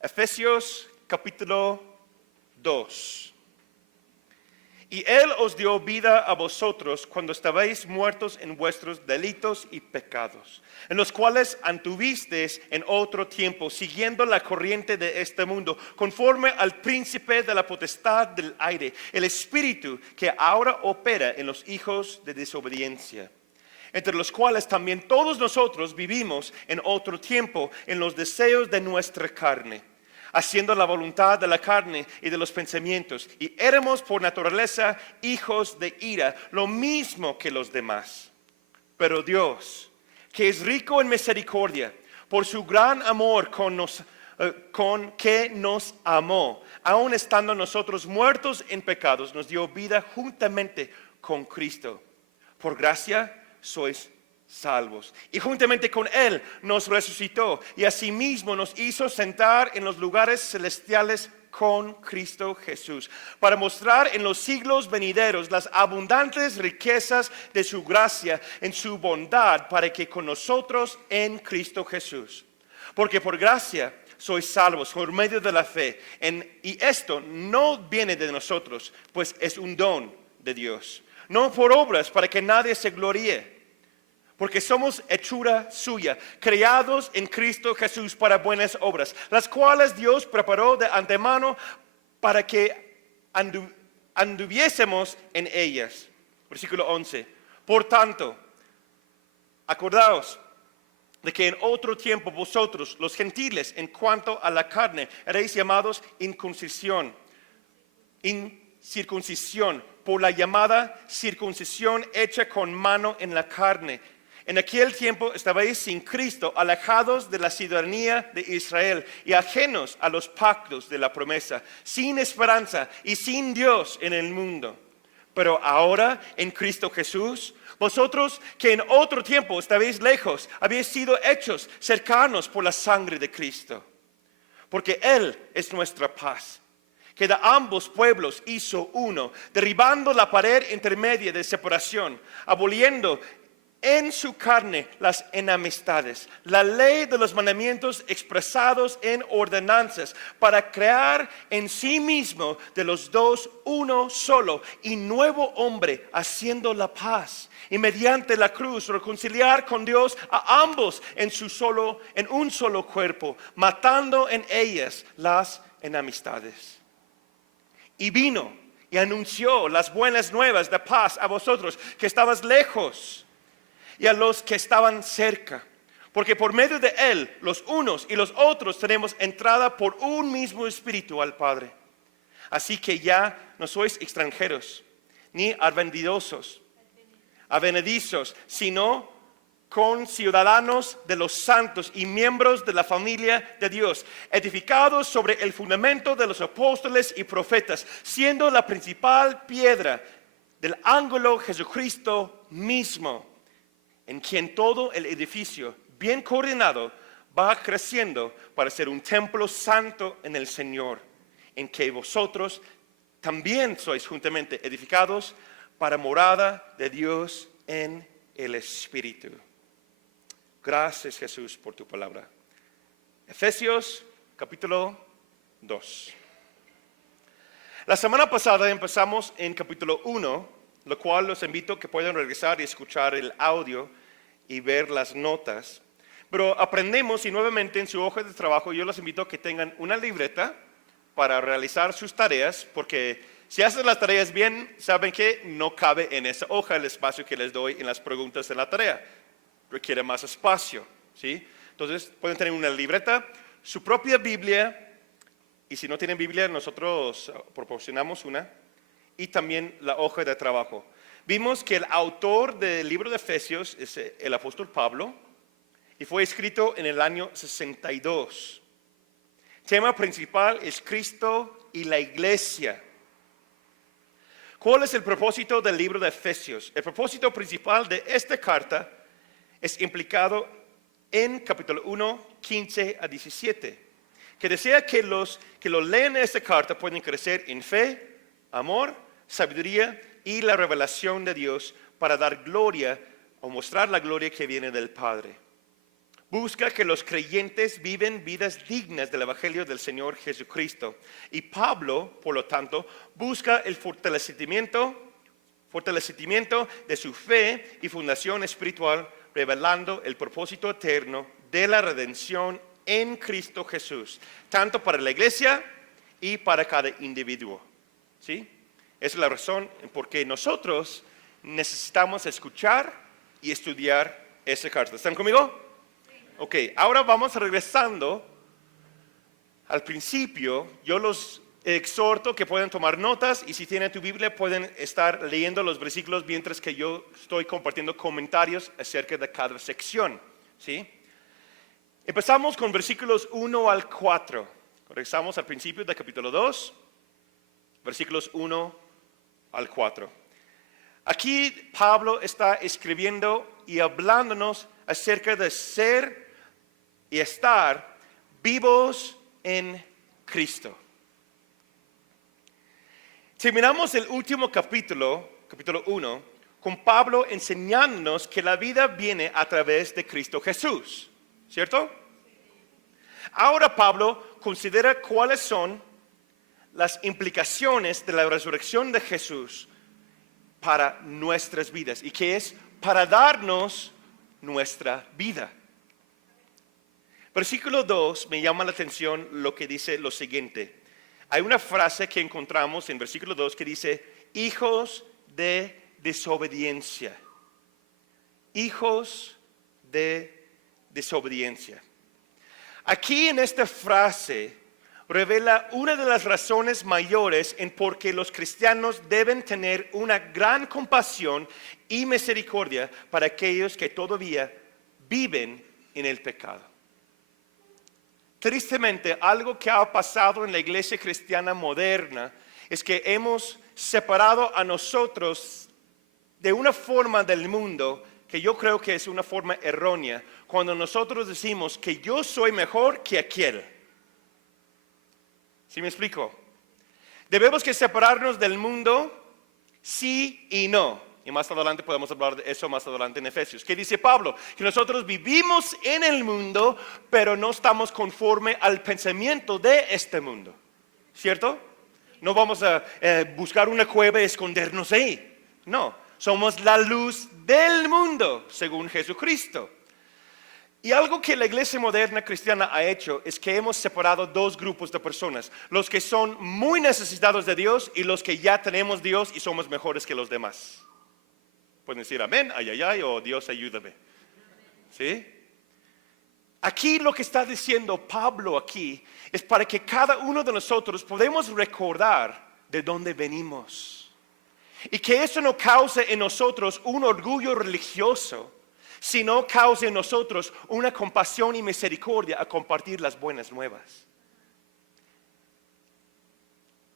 Efesios capítulo 2. Y Él os dio vida a vosotros cuando estabais muertos en vuestros delitos y pecados, en los cuales anduvisteis en otro tiempo, siguiendo la corriente de este mundo, conforme al príncipe de la potestad del aire, el espíritu que ahora opera en los hijos de desobediencia, entre los cuales también todos nosotros vivimos en otro tiempo en los deseos de nuestra carne, haciendo la voluntad de la carne y de los pensamientos, y éramos por naturaleza hijos de ira, lo mismo que los demás. Pero Dios, que es rico en misericordia, por su gran amor con que nos amó, aun estando nosotros muertos en pecados, nos dio vida juntamente con Cristo. Por gracia sois salvos. Y juntamente con Él nos resucitó y asimismo nos hizo sentar en los lugares celestiales con Cristo Jesús, para mostrar en los siglos venideros las abundantes riquezas de su gracia en su bondad para que con nosotros en Cristo Jesús. Porque por gracia sois salvos por medio de la fe, y esto no viene de nosotros, pues es un don de Dios, no por obras para que nadie se gloríe. Porque somos hechura suya, creados en Cristo Jesús para buenas obras, las cuales Dios preparó de antemano para que anduviésemos en ellas. Versículo 11. Por tanto, acordaos de que en otro tiempo vosotros, los gentiles, en cuanto a la carne, erais llamados incircuncisión, por la llamada circuncisión hecha con mano en la carne. En aquel tiempo estabais sin Cristo, alejados de la ciudadanía de Israel y ajenos a los pactos de la promesa, sin esperanza y sin Dios en el mundo. Pero ahora en Cristo Jesús, vosotros que en otro tiempo estabais lejos, habéis sido hechos cercanos por la sangre de Cristo. Porque Él es nuestra paz, que de ambos pueblos hizo uno, derribando la pared intermedia de separación, aboliendo en su carne las enemistades, la ley de los mandamientos expresados en ordenanzas, para crear en sí mismo de los dos uno solo y nuevo hombre, haciendo la paz, y mediante la cruz reconciliar con Dios a ambos en un solo cuerpo, matando en ellas las enemistades. Y vino y anunció las buenas nuevas de paz a vosotros que estabas lejos, y a los que estaban cerca, porque por medio de Él los unos y los otros tenemos entrada por un mismo espíritu al Padre. Así que ya no sois extranjeros ni advenedizos, sino conciudadanos de los santos y miembros de la familia de Dios, edificados sobre el fundamento de los apóstoles y profetas, siendo la principal piedra del ángulo Jesucristo mismo, en quien todo el edificio, bien coordinado, va creciendo para ser un templo santo en el Señor, en que vosotros también sois juntamente edificados para morada de Dios en el Espíritu. Gracias, Jesús, por tu palabra. Efesios capítulo 2. La semana pasada empezamos en capítulo 1, lo cual los invito a que puedan regresar y escuchar el audio y ver las notas. Pero aprendemos, y nuevamente en su hoja de trabajo yo los invito a que tengan una libreta para realizar sus tareas, porque si hacen las tareas bien, saben que no cabe en esa hoja el espacio que les doy en las preguntas de la tarea. Requiere más espacio, ¿sí? Entonces pueden tener una libreta, su propia Biblia, y si no tienen Biblia nosotros proporcionamos una, y también la hoja de trabajo. Vimos que el autor del libro de Efesios es el apóstol Pablo y fue escrito en el año 62. Tema principal es Cristo y la iglesia. ¿Cuál es el propósito del libro de Efesios? El propósito principal de esta carta es implicado en capítulo 1, 15 a 17, que desea que los que lo leen esta carta pueden crecer en fe, amor, sabiduría y la revelación de Dios para dar gloria o mostrar la gloria que viene del Padre. busca que los creyentes viven vidas dignas del Evangelio del Señor Jesucristo. Y Pablo, por lo tanto, busca el fortalecimiento de su fe y fundación espiritual, revelando el propósito eterno de la redención en Cristo Jesús, tanto para la iglesia y para cada individuo. ¿Sí? Esa es la razón por qué nosotros necesitamos escuchar y estudiar esa carta. ¿Están conmigo? Ok, ahora vamos regresando al principio. Yo los exhorto que puedan tomar notas y si tienen tu Biblia pueden estar leyendo los versículos mientras que yo estoy compartiendo comentarios acerca de cada sección. ¿Sí? Empezamos con versículos 1 al 4. Regresamos al principio del capítulo 2, versículos 1 al 4. Aquí Pablo está escribiendo y hablándonos acerca de ser y estar vivos en Cristo. Terminamos el último capítulo 1, con Pablo enseñándonos que la vida viene a través de Cristo Jesús, ¿cierto? Ahora Pablo considera cuáles son las implicaciones de la resurrección de Jesús para nuestras vidas y que es para darnos nuestra vida. Versículo 2 me llama la atención lo que dice lo siguiente. Hay una frase que encontramos en versículo 2 que dice, hijos de desobediencia. Hijos de desobediencia. Aquí en esta frase revela una de las razones mayores en por qué los cristianos deben tener una gran compasión y misericordia para aquellos que todavía viven en el pecado. Tristemente, algo que ha pasado en la iglesia cristiana moderna es que hemos separado a nosotros de una forma del mundo que yo creo que es una forma errónea, cuando nosotros decimos que yo soy mejor que aquel. ¿Sí me explico? Debemos que separarnos del mundo, sí y no. Y más adelante podemos hablar de eso más adelante en Efesios. ¿Qué dice Pablo? Que nosotros vivimos en el mundo, pero no estamos conforme al pensamiento de este mundo. ¿Cierto? No vamos a buscar una cueva y escondernos ahí. No, somos la luz del mundo, según Jesucristo. Y algo que la iglesia moderna cristiana ha hecho es que hemos separado dos grupos de personas. Los que son muy necesitados de Dios y los que ya tenemos Dios y somos mejores que los demás. Pueden decir amén, ay, ay, ay, o Dios ayúdame. ¿Sí? Aquí lo que está diciendo Pablo aquí es para que cada uno de nosotros podamos recordar de dónde venimos. Y que eso no cause en nosotros un orgullo religioso, sino cause en nosotros una compasión y misericordia a compartir las buenas nuevas.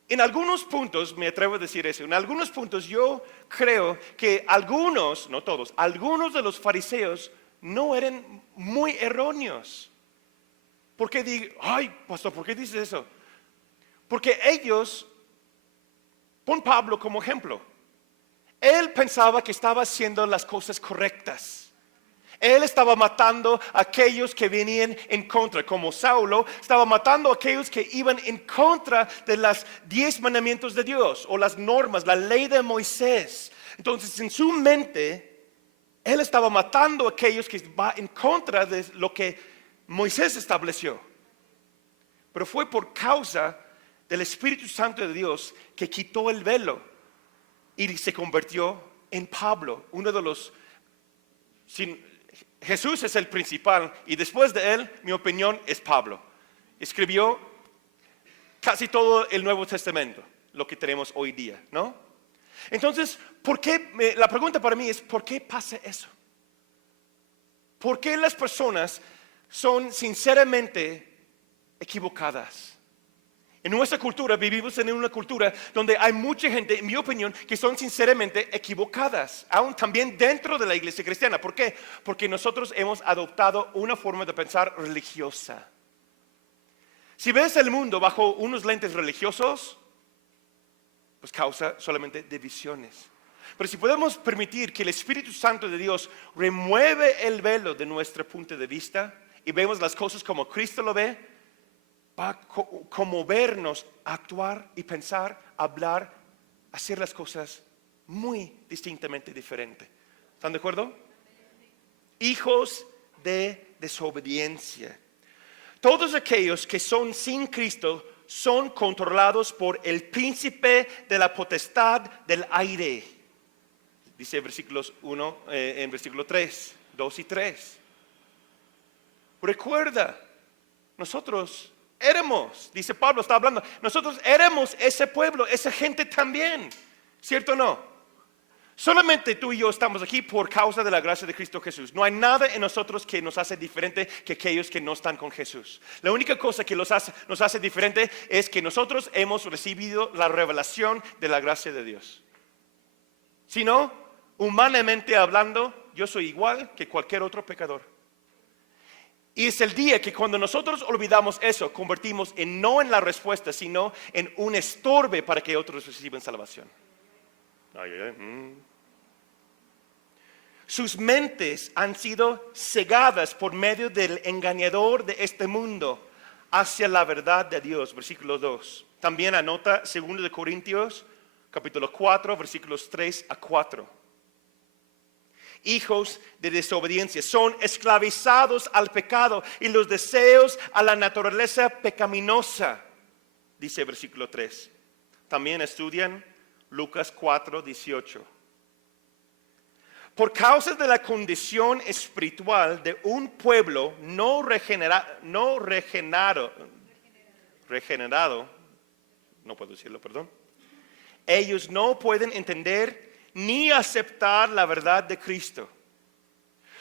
En algunos puntos, me atrevo a decir eso, en algunos puntos yo creo que algunos, no todos, algunos de los fariseos no eran muy erróneos. ¿Por qué digo, ay, pastor, por qué dices eso? Porque ellos, pon Pablo como ejemplo, él pensaba que estaba haciendo las cosas correctas. Él estaba matando a aquellos que venían en contra, como Saulo estaba matando a aquellos que iban en contra de los 10 mandamientos de Dios o las normas, la ley de Moisés. Entonces en su mente, él estaba matando a aquellos que van en contra de lo que Moisés estableció. Pero fue por causa del Espíritu Santo de Dios que quitó el velo y se convirtió en Pablo, uno de los... Jesús es el principal y después de él, mi opinión, es Pablo. Escribió casi todo el Nuevo Testamento, lo que tenemos hoy día, ¿no? Entonces, la pregunta para mí es, ¿por qué pasa eso? ¿Por qué las personas son sinceramente equivocadas? En nuestra cultura, vivimos en una cultura donde hay mucha gente, en mi opinión, que son sinceramente equivocadas, aún también dentro de la iglesia cristiana. ¿Por qué? Porque nosotros hemos adoptado una forma de pensar religiosa. Si ves el mundo bajo unos lentes religiosos, pues causa solamente divisiones. Pero si podemos permitir que el Espíritu Santo de Dios remueve el velo de nuestro punto de vista y vemos las cosas como Cristo lo ve, va a conmovernos a actuar y pensar, hablar, hacer las cosas muy distintamente diferentes. ¿Están de acuerdo? Hijos de desobediencia. Todos aquellos que son sin Cristo son controlados por el príncipe de la potestad del aire. Dice versículos 1, en versículo 3, 2 y 3. Recuerda, nosotros éramos, dice Pablo, está hablando, nosotros éramos ese pueblo, esa gente también, ¿cierto o no? Solamente tú y yo estamos aquí por causa de la gracia de Cristo Jesús. No hay nada en nosotros que nos hace diferente que aquellos que no están con Jesús. La única cosa que nos hace diferente es que nosotros hemos recibido la revelación de la gracia de Dios. Si no, humanamente hablando, yo soy igual que cualquier otro pecador. Y es el día que cuando nosotros olvidamos eso, convertimos no en la respuesta, sino en un estorbe para que otros reciban salvación. Sus mentes han sido cegadas por medio del engañador de este mundo hacia la verdad de Dios. Versículo 2. También anota 2 de Corintios, capítulo 4, versículos 3 a 4. Hijos de desobediencia son esclavizados al pecado y los deseos a la naturaleza pecaminosa, dice versículo 3. También estudian Lucas 4, 18. Por causa de la condición espiritual de un pueblo no regenerado, no puedo decirlo, perdón. Ellos no pueden entender ni aceptar la verdad de Cristo.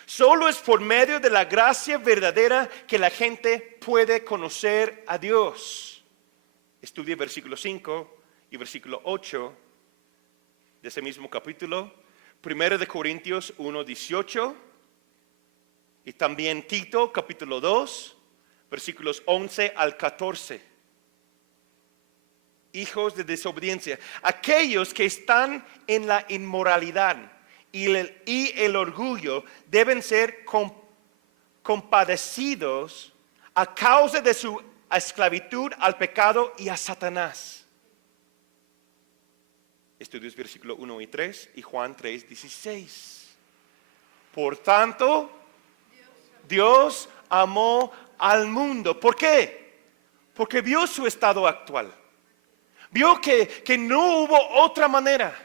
Solo es por medio de la gracia verdadera que la gente puede conocer a Dios. Estudia versículo 5 y versículo 8 de ese mismo capítulo. 1 de Corintios 1, 18 y también Tito capítulo 2, versículos 11 al 14. Hijos de desobediencia, aquellos que están en la inmoralidad y el orgullo deben ser compadecidos a causa de su esclavitud al pecado y a Satanás. Estudios versículo 1 y 3 y Juan 3, 16. Por tanto, Dios amó al mundo. ¿Por qué? Porque vio su estado actual. Vio que no hubo otra manera.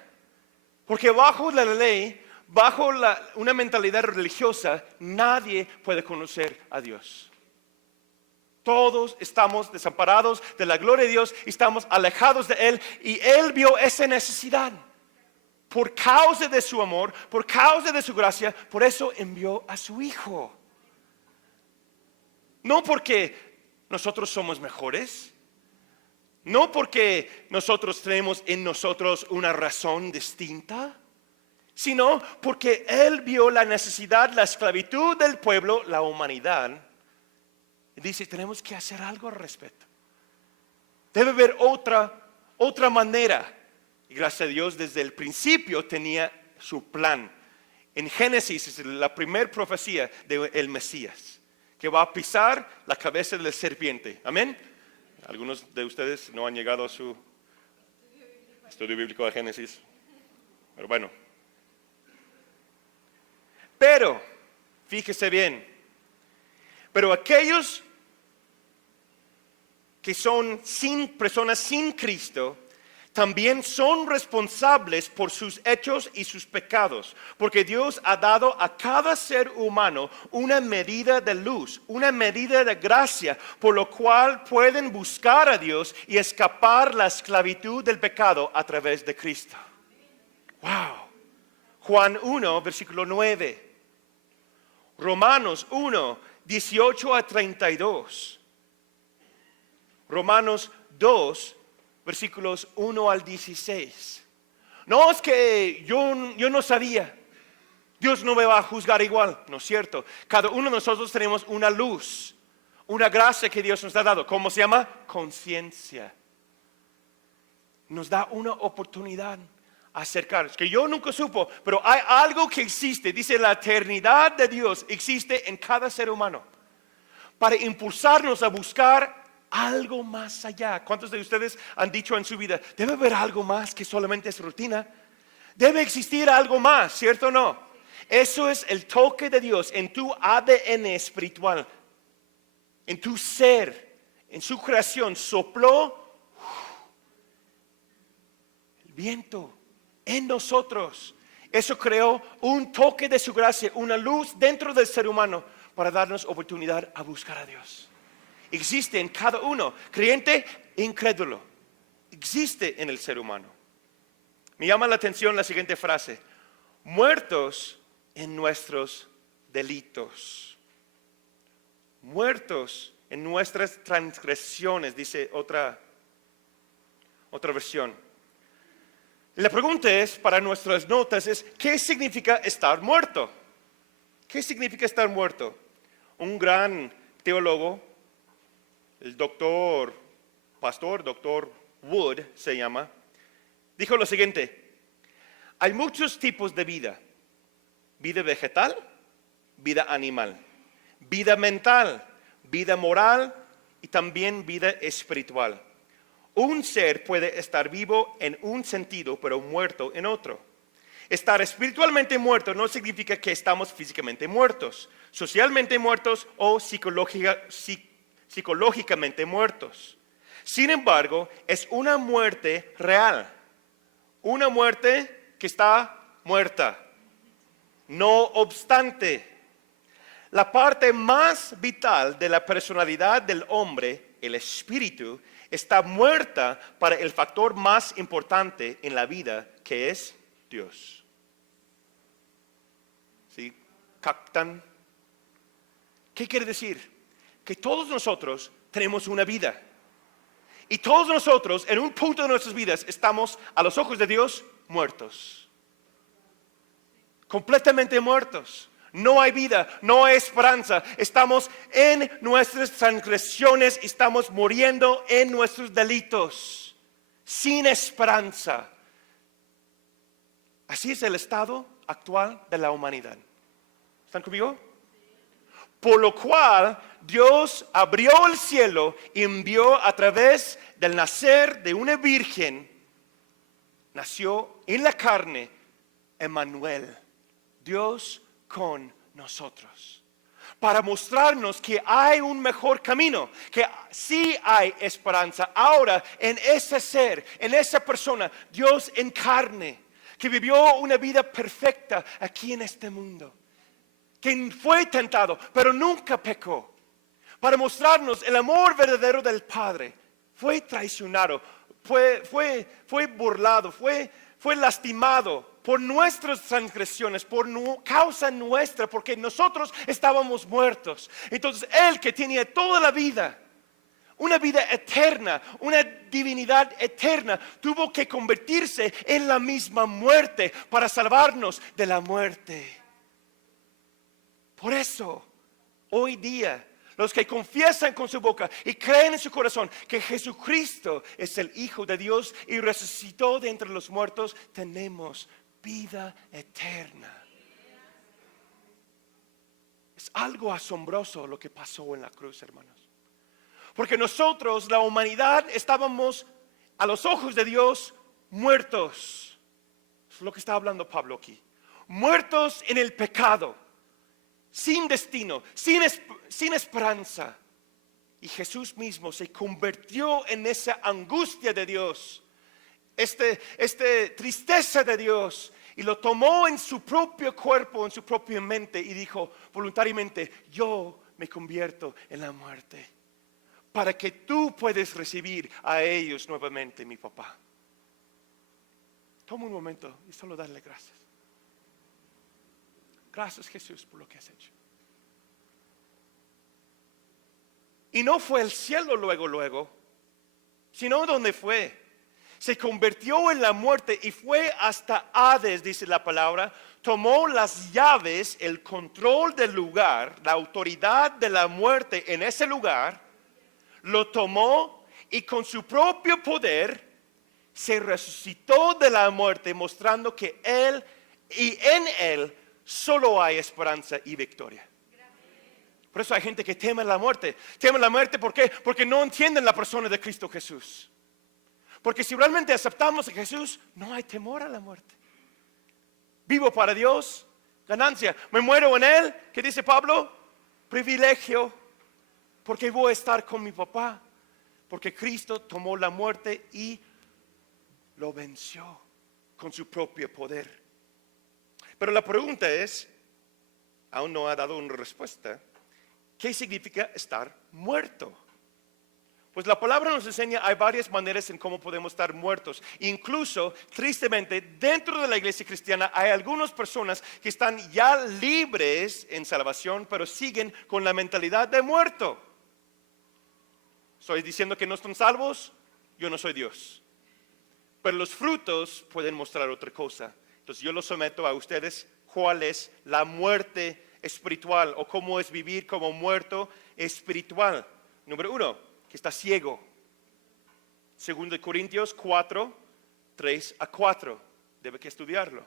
Porque bajo la ley, bajo una mentalidad religiosa, nadie puede conocer a Dios. Todos estamos desamparados de la gloria de Dios y estamos alejados de Él. Y Él vio esa necesidad. Por causa de su amor, por causa de su gracia, por eso envió a su Hijo. No porque nosotros somos mejores. No porque nosotros tenemos en nosotros una razón distinta. Sino porque Él vio la necesidad, la esclavitud del pueblo, la humanidad. Y dice, tenemos que hacer algo al respecto. Debe haber otra manera. Y gracias a Dios desde el principio tenía su plan. En Génesis es la primera profecía del Mesías, que va a pisar la cabeza de la serpiente. Amén. Algunos de ustedes no han llegado a su estudio bíblico de Génesis. Pero bueno. Pero, fíjese bien. Pero aquellos que son personas sin Cristo, también son responsables por sus hechos y sus pecados. Porque Dios ha dado a cada ser humano una medida de luz, una medida de gracia, por lo cual pueden buscar a Dios y escapar la esclavitud del pecado a través de Cristo. Wow. Juan 1, versículo 9. Romanos 1, 18 a 32. Romanos 2, versículos 1 al 16. No es que yo no sabía. Dios no me va a juzgar igual, ¿no es cierto? Cada uno de nosotros tenemos una luz, una gracia que Dios nos ha dado. ¿Cómo se llama? Conciencia. Nos da una oportunidad acercar. Que yo nunca supo, pero hay algo que existe. Dice la eternidad de Dios existe en cada ser humano para impulsarnos a buscar algo más allá. ¿Cuántos de ustedes han dicho en su vida, debe haber algo más que solamente es rutina? Debe existir algo más, ¿cierto o no? Eso es el toque de Dios en tu ADN espiritual, en tu ser, en su creación. Sopló el viento en nosotros. Eso creó un toque de su gracia, una luz dentro del ser humano para darnos oportunidad a buscar a Dios. Existe en cada uno, creyente e incrédulo. Existe en el ser humano. Me llama la atención la siguiente frase: muertos en nuestros delitos. Muertos en nuestras transgresiones, dice otra versión. La pregunta es, para nuestras notas, es: ¿qué significa estar muerto? ¿Qué significa estar muerto? Un gran teólogo, el doctor Wood se llama, dijo lo siguiente: hay muchos tipos de vida. Vida vegetal, vida animal, vida mental, vida moral y también vida espiritual. Un ser puede estar vivo en un sentido, pero muerto en otro. Estar espiritualmente muerto no significa que estamos físicamente muertos, socialmente muertos o psicológicamente muertos. Sin embargo, es una muerte real, una muerte que está muerta. No obstante, la parte más vital de la personalidad del hombre, el espíritu, está muerta para el factor más importante en la vida, que es Dios. ¿Sí? ¿Captan? ¿Qué quiere decir? Que todos nosotros tenemos una vida. Y todos nosotros, en un punto de nuestras vidas, estamos a los ojos de Dios muertos. Completamente muertos. No hay vida, no hay esperanza. Estamos en nuestras transgresiones, estamos muriendo en nuestros delitos, sin esperanza. Así es el estado actual de la humanidad. ¿Están conmigo? Por lo cual Dios abrió el cielo y envió a través del nacer de una virgen, nació en la carne, Emmanuel, Dios con nosotros, para mostrarnos que hay un mejor camino, que sí hay esperanza ahora en ese ser, en esa persona, Dios en carne, que vivió una vida perfecta aquí en este mundo, que fue tentado, pero nunca pecó, para mostrarnos el amor verdadero del Padre. Fue traicionado, fue burlado, fue lastimado por nuestras transgresiones, por causa nuestra, porque nosotros estábamos muertos. Entonces Él, que tenía toda la vida, una vida eterna, una divinidad eterna, tuvo que convertirse en la misma muerte para salvarnos de la muerte. Por eso, hoy día, los que confiesan con su boca y creen en su corazón que Jesucristo es el Hijo de Dios y resucitó de entre los muertos, tenemos vida eterna. Es algo asombroso lo que pasó en la cruz, hermanos. Porque nosotros, la humanidad, estábamos a los ojos de Dios muertos. Es lo que está hablando Pablo aquí. Muertos en el pecado, sin destino, sin esperanza. Y Jesús mismo se convirtió en esa angustia de Dios, tristeza de Dios, y lo tomó en su propio cuerpo, en su propia mente, y dijo voluntariamente: yo me convierto en la muerte, para que tú puedas recibir a ellos nuevamente, mi papá. Toma un momento y solo darle gracias. Gracias, Jesús, por lo que has hecho. Y no fue el cielo luego, sino donde fue. Se convirtió en la muerte y fue hasta Hades, dice la palabra. Tomó las llaves, el control del lugar, la autoridad de la muerte en ese lugar. Lo tomó y con su propio poder se resucitó de la muerte, mostrando que Él y en Él solo hay esperanza y victoria. Por eso hay gente que teme la muerte. Teme la muerte, ¿por qué? Porque no entienden la persona de Cristo Jesús. Porque si realmente aceptamos a Jesús, no hay temor a la muerte. Vivo para Dios, ganancia. Me muero en Él, ¿qué dice Pablo? Privilegio, porque voy a estar con mi papá. Porque Cristo tomó la muerte y lo venció con su propio poder. Pero la pregunta es, aún no ha dado una respuesta, ¿qué significa estar muerto? Pues la palabra nos enseña, hay varias maneras en cómo podemos estar muertos. Incluso, tristemente, dentro de la iglesia cristiana hay algunas personas que están ya libres en salvación, pero siguen con la mentalidad de muerto. ¿Estoy diciendo que no están salvos? Yo no soy Dios. Pero los frutos pueden mostrar otra cosa. Entonces yo los someto a ustedes cuál es la muerte espiritual o cómo es vivir como muerto espiritual. Número 1, que está ciego. 2 Corintios 4, 3 a 4. Debe que estudiarlo.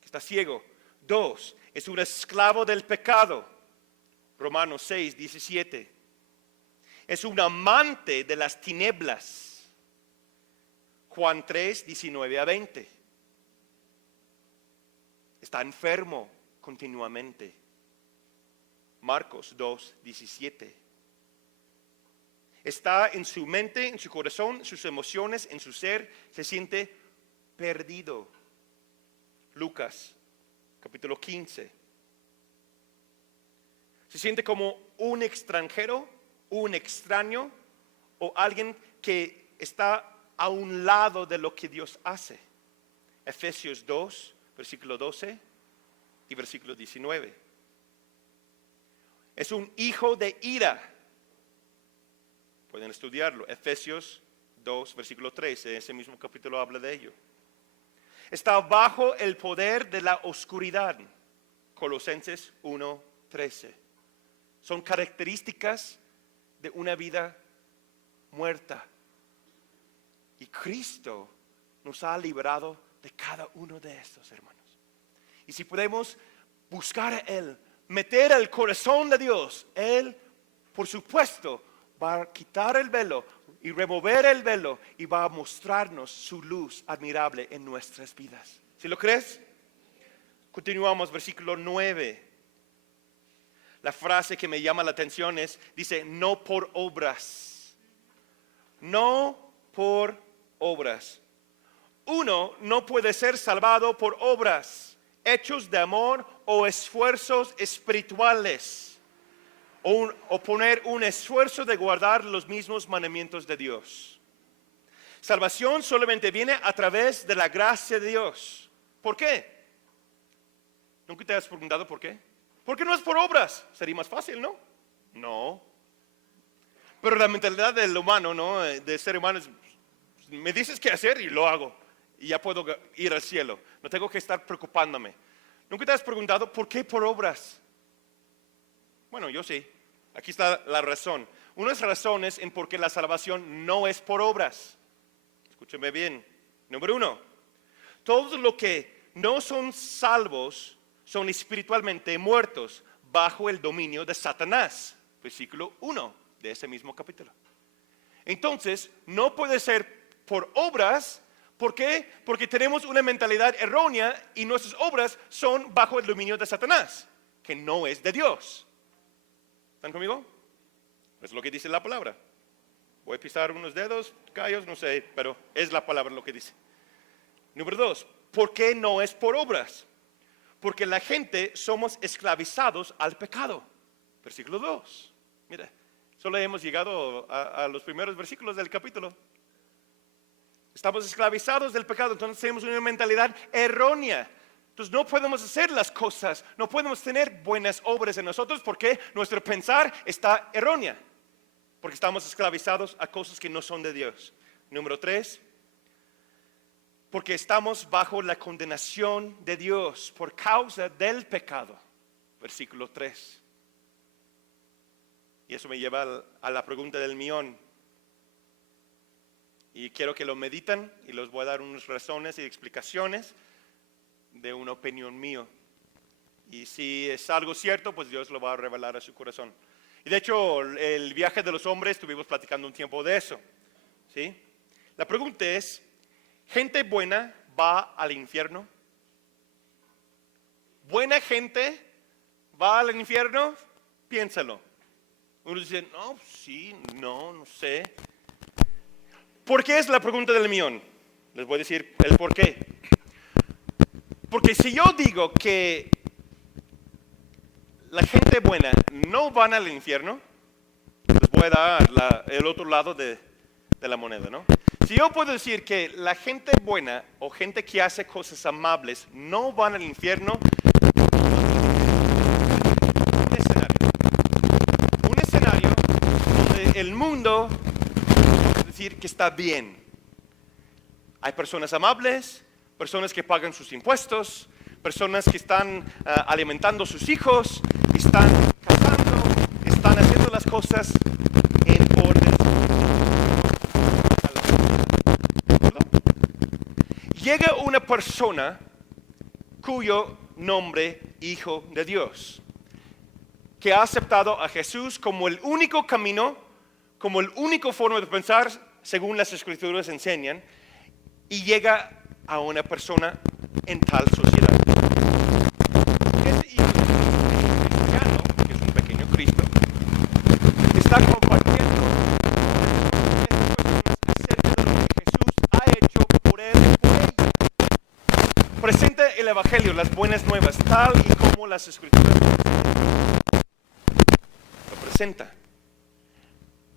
Que está ciego. 2, es un esclavo del pecado. Romanos 6, 17. Es un amante de las tinieblas. Juan 3, 19 a 20. Está enfermo continuamente. Marcos 2, 17. Está en su mente, en su corazón, sus emociones, en su ser. Se siente perdido. Lucas capítulo 15. Se siente como un extranjero, un extraño o alguien que está a un lado de lo que Dios hace. Efesios 2, versículo 12 y versículo 19. Es un hijo de ira. Pueden estudiarlo. Efesios 2, versículo 13. Ese mismo capítulo habla de ello. Está bajo el poder de la oscuridad. Colosenses 1, 13. Son características de una vida muerta. Y Cristo nos ha librado de cada uno de estos, hermanos. Y si podemos buscar a Él, meter al corazón de Dios, Él, por supuesto, va a quitar el velo y remover el velo y va a mostrarnos su luz admirable en nuestras vidas. ¿Sí lo crees? Continuamos, versículo 9. La frase que me llama la atención dice, no por obras. No por obras. Uno no puede ser salvado por obras, hechos de amor o esfuerzos espirituales, o poner un esfuerzo de guardar los mismos mandamientos de Dios. Salvación solamente viene a través de la gracia de Dios. ¿Por qué? ¿Nunca te has preguntado por qué? Porque no es por obras. Sería más fácil, ¿no? No. Pero la mentalidad del humano, ¿no? Del ser humano es, me dices qué hacer y lo hago. Y ya puedo ir al cielo. No tengo que estar preocupándome. ¿Nunca te has preguntado por qué por obras? Bueno, yo sí. Aquí está la razón. Unas razones en por qué la salvación no es por obras. Escúcheme bien. Número 1. Todos los que no son salvos son espiritualmente muertos bajo el dominio de Satanás. Versículo 1 de ese mismo capítulo. Entonces, no puede ser por obras. ¿Por qué? Porque tenemos una mentalidad errónea y nuestras obras son bajo el dominio de Satanás, que no es de Dios. ¿Están conmigo? Es lo que dice la palabra. Voy a pisar unos dedos, callos, no sé, pero es la palabra lo que dice. Número 2, ¿por qué no es por obras? Porque la gente somos esclavizados al pecado. Versículo 2. Mira, solo hemos llegado a los primeros versículos del capítulo. Estamos esclavizados del pecado, entonces tenemos una mentalidad errónea. Entonces no podemos hacer las cosas, no podemos tener buenas obras en nosotros porque nuestro pensar está errónea. Porque estamos esclavizados a cosas que no son de Dios. Número 3, porque estamos bajo la condenación de Dios por causa del pecado. Versículo 3. Y eso me lleva a la pregunta del millón. Y quiero que lo mediten y les voy a dar unas razones y explicaciones de una opinión mía. Y si es algo cierto, pues Dios lo va a revelar a su corazón. Y de hecho, el viaje de los hombres, estuvimos platicando un tiempo de eso, ¿sí? La pregunta es, ¿gente buena va al infierno? ¿Buena gente va al infierno? Piénsalo. Uno dice, no, sí, no sé. ¿Por qué es la pregunta del millón? Les voy a decir el por qué. Porque si yo digo que la gente buena no van al infierno, les voy a dar el otro lado de la moneda, ¿no? Si yo puedo decir que la gente buena o gente que hace cosas amables no van al infierno, un escenario donde el mundo, es decir, que está bien. Hay personas amables, personas que pagan sus impuestos, personas que están alimentando a sus hijos, están casando, están haciendo las cosas en orden. Llega una persona cuyo nombre Hijo de Dios, que ha aceptado a Jesús como el único camino, como el único forma de pensar, según las Escrituras enseñan, y llega a una persona en tal sociedad. Ese hijo cristiano, que es un pequeño Cristo, está compartiendo acerca de lo que Jesús ha hecho por él y por ella. Presenta el Evangelio, las buenas nuevas, tal y como las Escrituras lo presenta.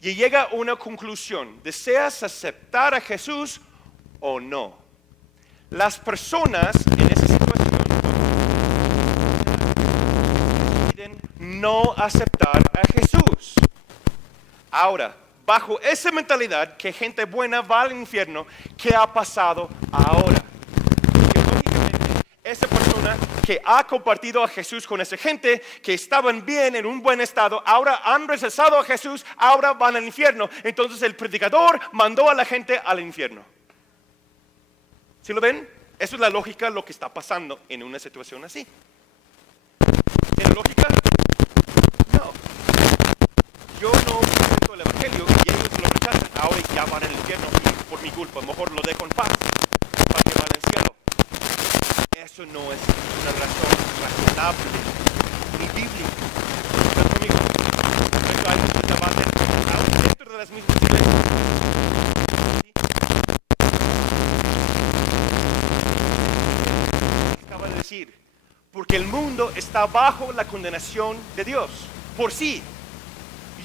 Y llega a una conclusión: ¿deseas aceptar a Jesús o no? Las personas en esa situación deciden no aceptar a Jesús. Ahora, bajo esa mentalidad que gente buena va al infierno, ¿qué ha pasado ahora? Porque lógicamente esa persona que ha compartido a Jesús con esa gente que estaban bien, en un buen estado, ahora han rechazado a Jesús, ahora van al infierno. Entonces el predicador mandó a la gente al infierno. ¿Sí lo ven? Eso es la lógica, lo que está pasando en una situación así. ¿Tiene lógica? No. Yo no presento el Evangelio y ellos lo rechazan. Ahora ya van al infierno y por mi culpa. Mejor lo dejo en paz para que van al cielo. Eso no es una razón razonable ni bíblica. ¿Están conmigo? Eso hay muchos debates dentro de las mismas iglesias. Decir, porque el mundo está bajo la condenación de Dios por sí.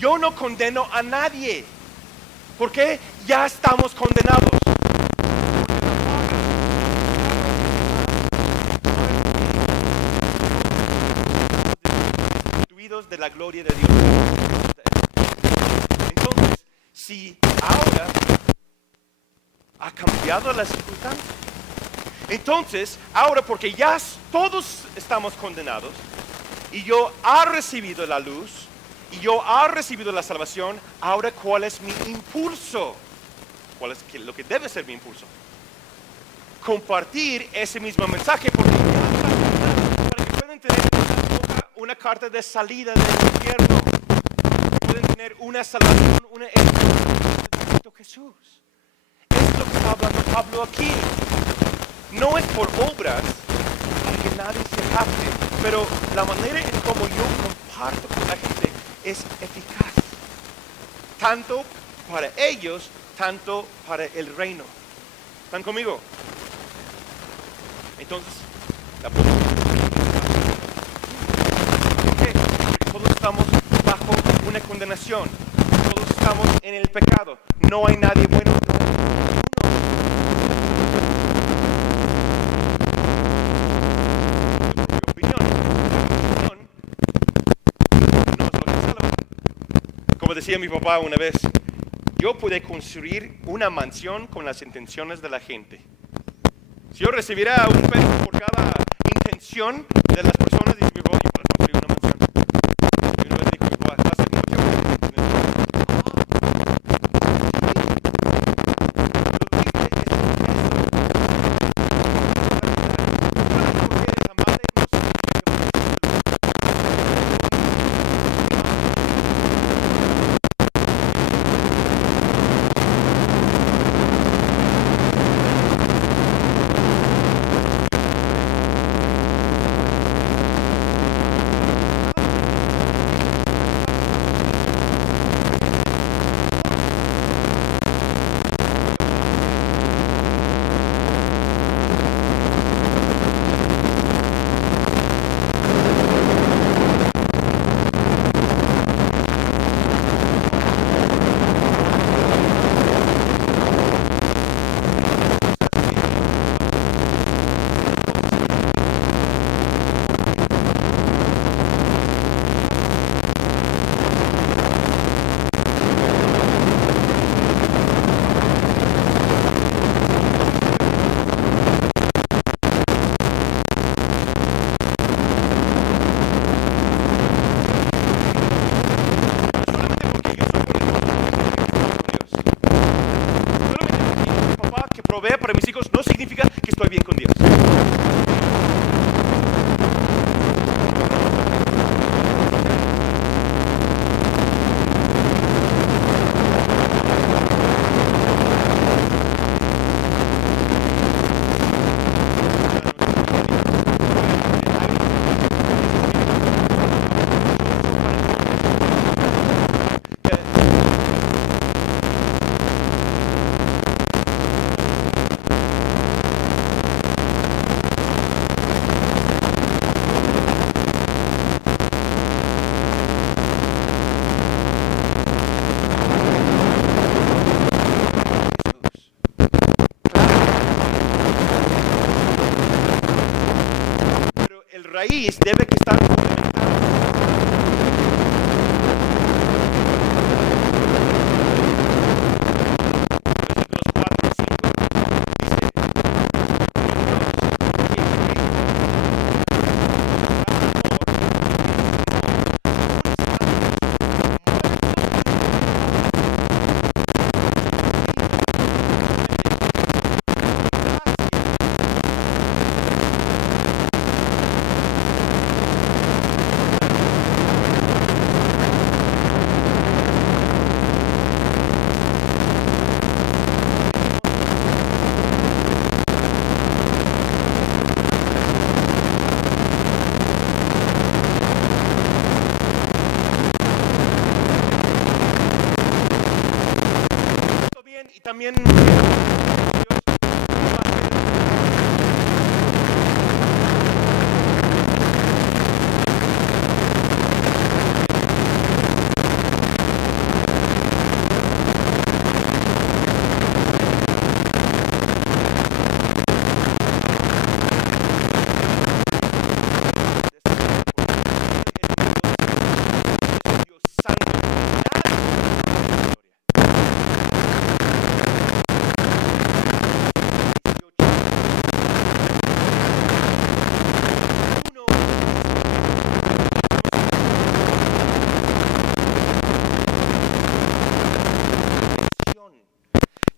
Yo no condeno a nadie, porque ya estamos condenados. Destituidos de la gloria de Dios. Entonces, si ahora ha cambiado la circunstancia, entonces, ahora porque ya todos estamos condenados y yo ha recibido la luz y yo ha recibido la salvación, ahora ¿cuál es mi impulso? ¿Cuál es lo que debe ser mi impulso? Compartir ese mismo mensaje porque para que puedan tener una carta de salida del infierno, pueden tener una salvación, una esperanza de Cristo Jesús. Es lo que está hablando Pablo aquí. No es por obras para que nadie se jacte, pero la manera en cómo yo comparto con la gente es eficaz. Tanto para ellos, tanto para el reino. ¿Están conmigo? Entonces, la todos estamos bajo una condenación. Todos estamos en el pecado. No hay nadie bueno. Como decía mi papá una vez, yo pude construir una mansión con las intenciones de la gente. Si yo recibiera un peso por cada intención de las personas, dice mi papá, yo puedo construir una mansión. Y una vez dijo mi papá, ¿estás mucho? provee para mis hijos no significa que estoy bien con Dios. Pero el raíz debe que estar versículos 4 y 5 bien y también Dios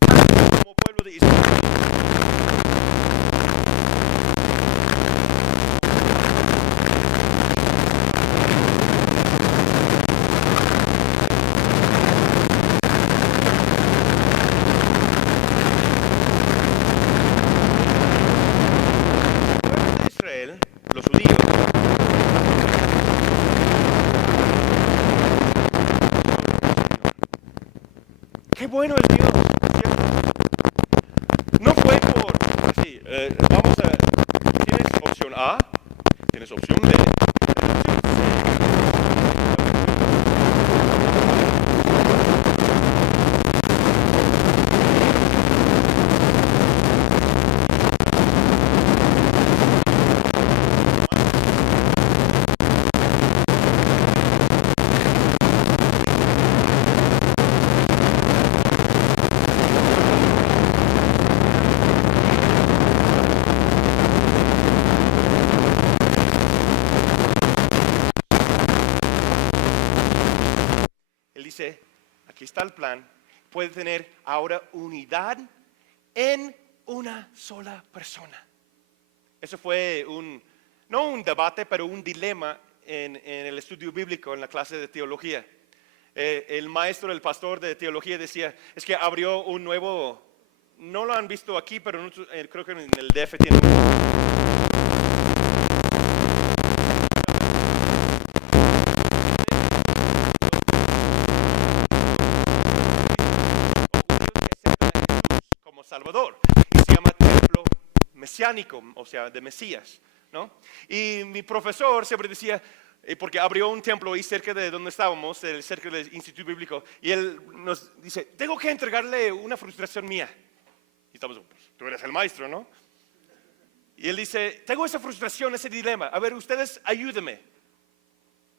santo como pueblo de Israel. Israel, los judíos, qué bueno el Dios, ¿cierto? No fue por, así, vamos a, tienes opción A, tienes opción B, opción Él dice, aquí está el plan, puede tener ahora unidad en una sola persona. Eso fue no un debate, pero un dilema en el estudio bíblico, en la clase de teología. El maestro, el pastor de teología decía, es que abrió un nuevo, no lo han visto aquí, pero creo que en el DF tienen como Salvador, y se llama templo mesiánico, o sea, de Mesías, ¿no? Y mi profesor siempre decía, porque abrió un templo ahí cerca de donde estábamos, cerca del Instituto Bíblico, y él nos dice, tengo que entregarle una frustración mía. Y estamos, pues, tú eres el maestro, ¿no? Y él dice, tengo esa frustración, ese dilema, a ver, ustedes ayúdenme.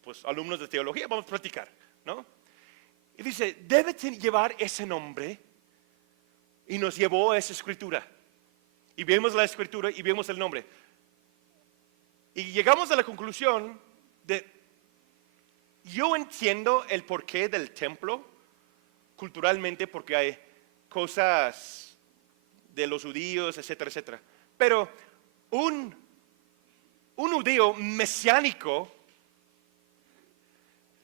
Pues alumnos de teología, vamos a platicar, ¿no? Y dice, debe llevar ese nombre. Y nos llevó a esa escritura. Y vimos la escritura y vimos el nombre. Y llegamos a la conclusión de, yo entiendo el porqué del templo culturalmente, porque hay cosas de los judíos, etcétera, etcétera. Pero un judío mesiánico,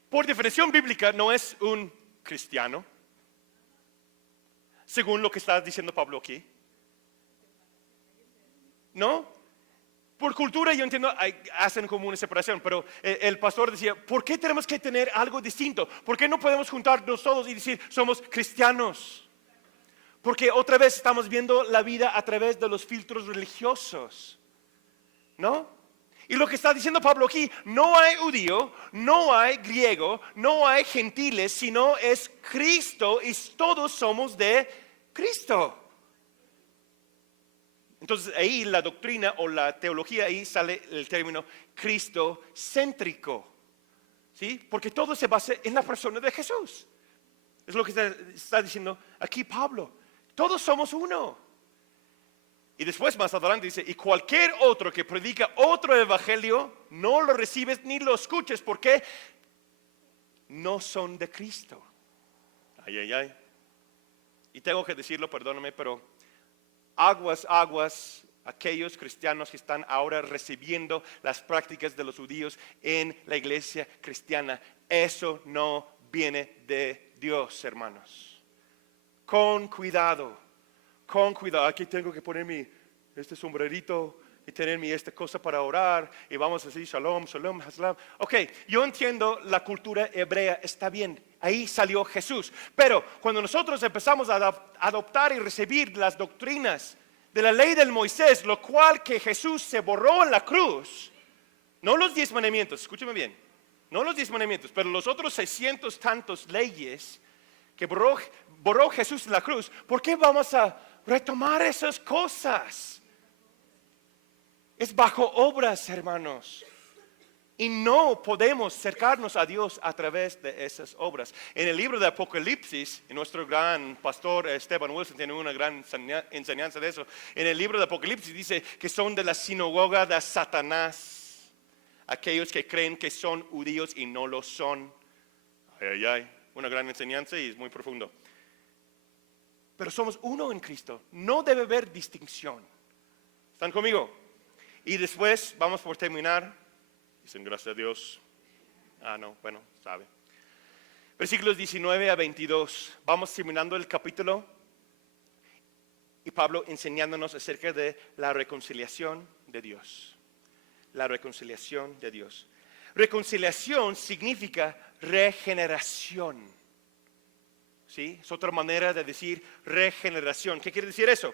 por definición bíblica, no es un cristiano, según lo que está diciendo Pablo aquí. ¿No? Por cultura yo entiendo, hacen como una separación, pero el pastor decía, ¿por qué tenemos que tener algo distinto? ¿Por qué no podemos juntarnos todos y decir, somos cristianos? Porque otra vez estamos viendo la vida a través de los filtros religiosos, ¿no? Y lo que está diciendo Pablo aquí, no hay judío, no hay griego, no hay gentiles, sino es Cristo y todos somos de Cristo. Entonces ahí la doctrina o la teología, ahí sale el término cristocéntrico, ¿sí? Porque todo se basa en la persona de Jesús. Es lo que está diciendo aquí Pablo. Todos somos uno. Y después más adelante dice, y cualquier otro que predica otro evangelio, no lo recibes ni lo escuches, porque no son de Cristo. Ay, ay, ay. Y tengo que decirlo, perdóname, pero aguas, aquellos cristianos que están ahora recibiendo las prácticas de los judíos en la iglesia cristiana. Eso no viene de Dios, hermanos. Con cuidado. Aquí tengo que poner este sombrerito y tener esta cosa para orar. Y vamos a decir shalom, shalom, shalom. Ok, yo entiendo la cultura hebrea, está bien. Ahí salió Jesús. Pero cuando nosotros empezamos a adoptar y recibir las doctrinas de la ley del Moisés, lo cual que Jesús se borró en la cruz, no los 10 mandamientos, escúcheme bien, no los 10 mandamientos, pero los otros 600 tantos leyes que borró Jesús en la cruz, ¿por qué vamos a retomar esas cosas? Es bajo obras, hermanos. Y no podemos acercarnos a Dios a través de esas obras. En el libro de Apocalipsis, y nuestro gran pastor Esteban Wilson tiene una gran enseñanza de eso. En el libro de Apocalipsis dice que son de la sinagoga de Satanás. Aquellos que creen que son judíos y no lo son. Ay, ay, ay. Una gran enseñanza y es muy profundo. Pero somos uno en Cristo. No debe haber distinción. ¿Están conmigo? Y después, vamos por terminar. Dicen gracias a Dios. No, bueno, sabe. Versículos 19 a 22. Vamos terminando el capítulo. Y Pablo enseñándonos acerca de la reconciliación de Dios. La reconciliación de Dios. Reconciliación significa regeneración. ¿Sí? Es otra manera de decir regeneración. ¿Qué quiere decir eso?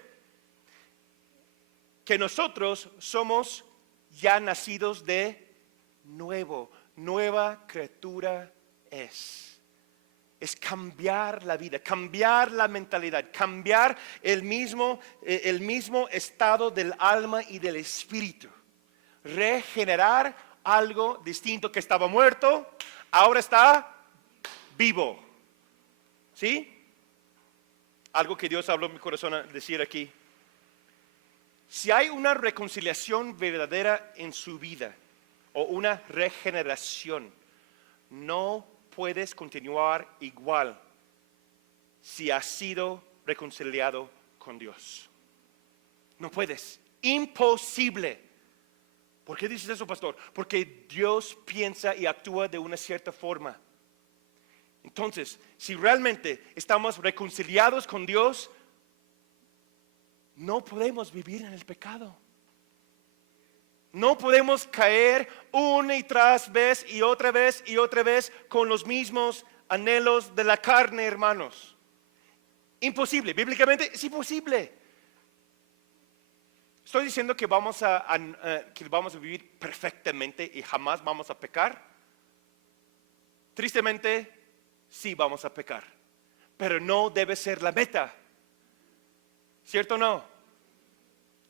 Que nosotros somos ya nacidos de nuevo, nueva criatura es cambiar la vida, cambiar la mentalidad, cambiar el mismo estado del alma y del espíritu, regenerar algo distinto que estaba muerto, ahora está vivo, ¿sí? Algo que Dios habló en mi corazón a decir aquí. Si hay una reconciliación verdadera en su vida, o una regeneración, no puedes continuar igual si has sido reconciliado con Dios. No puedes, imposible. ¿Por qué dices eso, pastor? Porque Dios piensa y actúa de una cierta forma. Entonces, si realmente estamos reconciliados con Dios, no podemos vivir en el pecado. No podemos caer una y tras vez y otra vez con los mismos anhelos de la carne, hermanos. Imposible, bíblicamente es imposible. ¿Estoy diciendo que vamos a vivir perfectamente y jamás vamos a pecar? Tristemente, sí vamos a pecar, pero no debe ser la meta. ¿Cierto o no?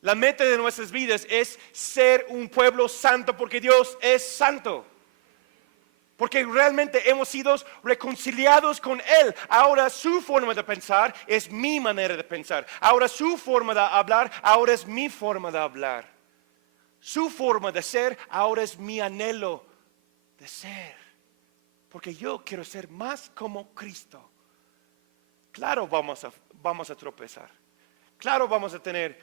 La meta de nuestras vidas es ser un pueblo santo porque Dios es santo. Porque realmente hemos sido reconciliados con Él. Ahora su forma de pensar es mi manera de pensar. Ahora su forma de hablar, ahora es mi forma de hablar. Su forma de ser, ahora es mi anhelo de ser. Porque yo quiero ser más como Cristo. Claro, vamos a tropezar. Claro, vamos a tener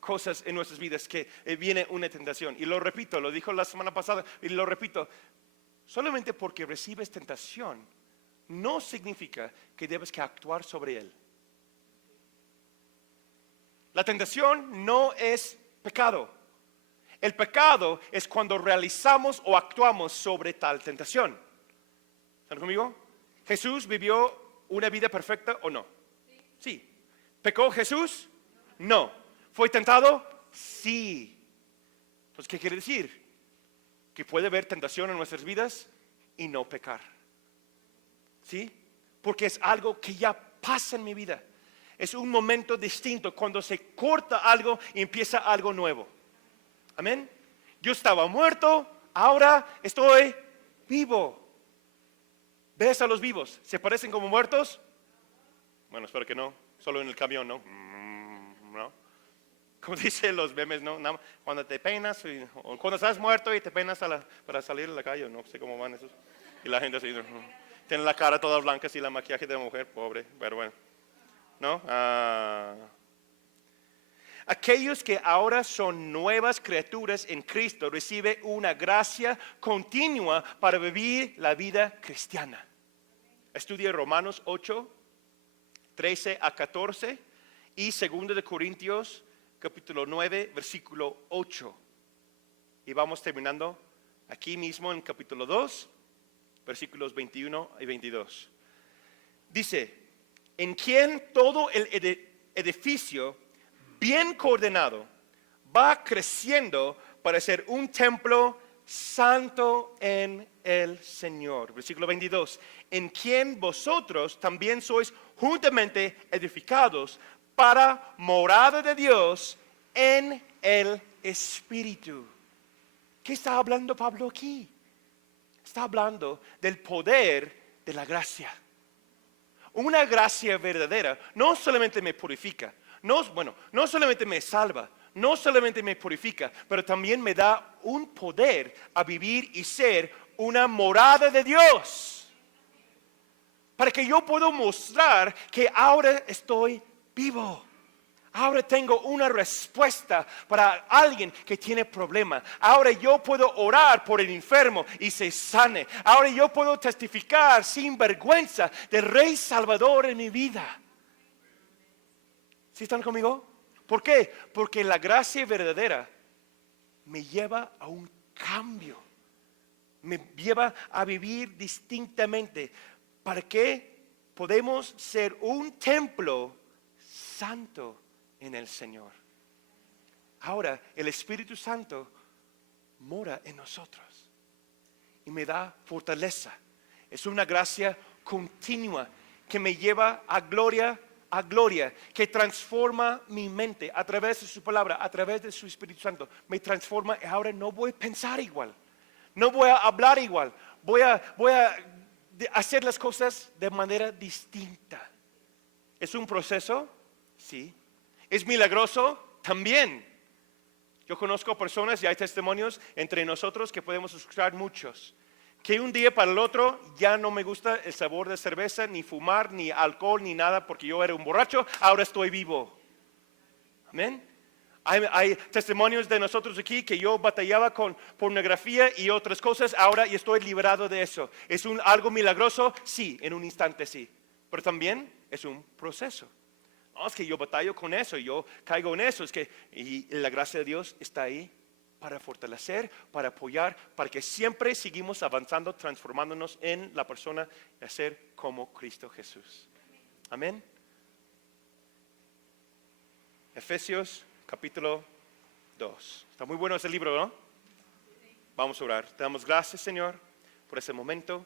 cosas en nuestras vidas que viene una tentación. Y lo repito, lo dijo la semana pasada y lo repito. Solamente porque recibes tentación no significa que debes que actuar sobre él. La tentación no es pecado. El pecado es cuando realizamos o actuamos sobre tal tentación. ¿Están conmigo? ¿Jesús vivió una vida perfecta o no? Sí. ¿Pecó Jesús? No. ¿Fue tentado? Sí. Entonces, ¿qué quiere decir? Que puede haber tentación en nuestras vidas y no pecar. ¿Sí? Porque es algo que ya pasa en mi vida. Es un momento distinto cuando se corta algo y empieza algo nuevo. Amén. Yo estaba muerto, ahora estoy vivo. ¿Ves a los vivos? ¿Se parecen como muertos? Bueno, espero que no. Solo en el camión, ¿no? ¿No? Como dicen los memes, ¿no? Cuando te peinas, o cuando estás muerto y te peinas para salir a la calle, no sé cómo van esos. Y la gente así, tiene la cara toda blanca, así la maquillaje de mujer, pobre, pero bueno. ¿No? Aquellos que ahora son nuevas criaturas en Cristo reciben una gracia continua para vivir la vida cristiana. Estudia Romanos 8, 13 a 14 y 2 de Corintios capítulo 9, versículo 8. Y vamos terminando aquí mismo en capítulo 2, versículos 21 y 22. Dice, en quien todo el edificio bien coordinado va creciendo para ser un templo santo en el Señor. Versículo 22. En quien vosotros también sois juntamente edificados para morada de Dios en el Espíritu. ¿Qué está hablando Pablo aquí? Está hablando del poder de la gracia. Una gracia verdadera no solamente me purifica, no solamente me salva, no solamente me purifica, pero también me da un poder a vivir y ser una morada de Dios. Para que yo pueda mostrar que ahora estoy vivo. Ahora tengo una respuesta para alguien que tiene problemas. Ahora yo puedo orar por el enfermo y se sane. Ahora yo puedo testificar sin vergüenza del Rey Salvador en mi vida. ¿Sí están conmigo? ¿Por qué? Porque la gracia verdadera me lleva a un cambio. Me lleva a vivir distintamente. ¿Para qué? Podemos ser un templo santo en el Señor. Ahora el Espíritu Santo mora en nosotros y me da fortaleza. Es una gracia continua que me lleva a gloria, que transforma mi mente a través de su palabra, a través de su Espíritu Santo. Me transforma y ahora no voy a pensar igual, no voy a hablar igual, voy a hacer las cosas de manera distinta. ¿Es un proceso? Sí. ¿Es milagroso? También. Yo conozco personas y hay testimonios entre nosotros que podemos escuchar muchos. Que un día para el otro ya no me gusta el sabor de cerveza, ni fumar, ni alcohol, ni nada, porque yo era un borracho, ahora estoy vivo. Amén. Hay testimonios de nosotros aquí que yo batallaba con pornografía y otras cosas, ahora y estoy liberado de eso. ¿Es algo milagroso? Sí, en un instante sí. Pero también es un proceso. No, es que yo batallo con eso, yo caigo en eso. Y la gracia de Dios está ahí para fortalecer, para apoyar, para que siempre seguimos avanzando, transformándonos en la persona y ser como Cristo Jesús. Amén. Efesios capítulo 2. Está muy bueno ese libro, ¿no? Vamos a orar. Te damos gracias, Señor, por ese momento.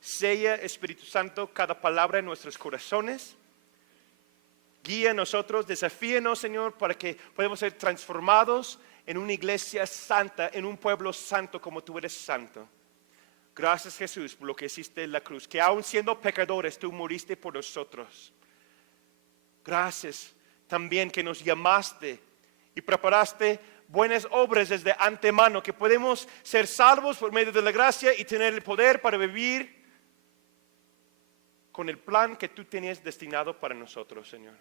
Sella, Espíritu Santo, cada palabra en nuestros corazones. Guía a nosotros, desafíenos, Señor, para que podamos ser transformados en una iglesia santa, en un pueblo santo como tú eres santo. Gracias, Jesús, por lo que hiciste en la cruz, que aun siendo pecadores, tú moriste por nosotros. Gracias también que nos llamaste y preparaste buenas obras desde antemano, que podemos ser salvos por medio de la gracia y tener el poder para vivir con el plan que tú tenías destinado para nosotros, Señor.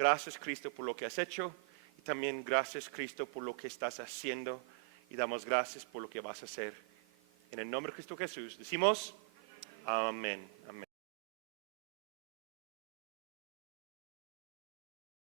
Gracias, Cristo, por lo que has hecho. Y también gracias, Cristo, por lo que estás haciendo. Y damos gracias por lo que vas a hacer. En el nombre de Cristo Jesús decimos amén. Amén.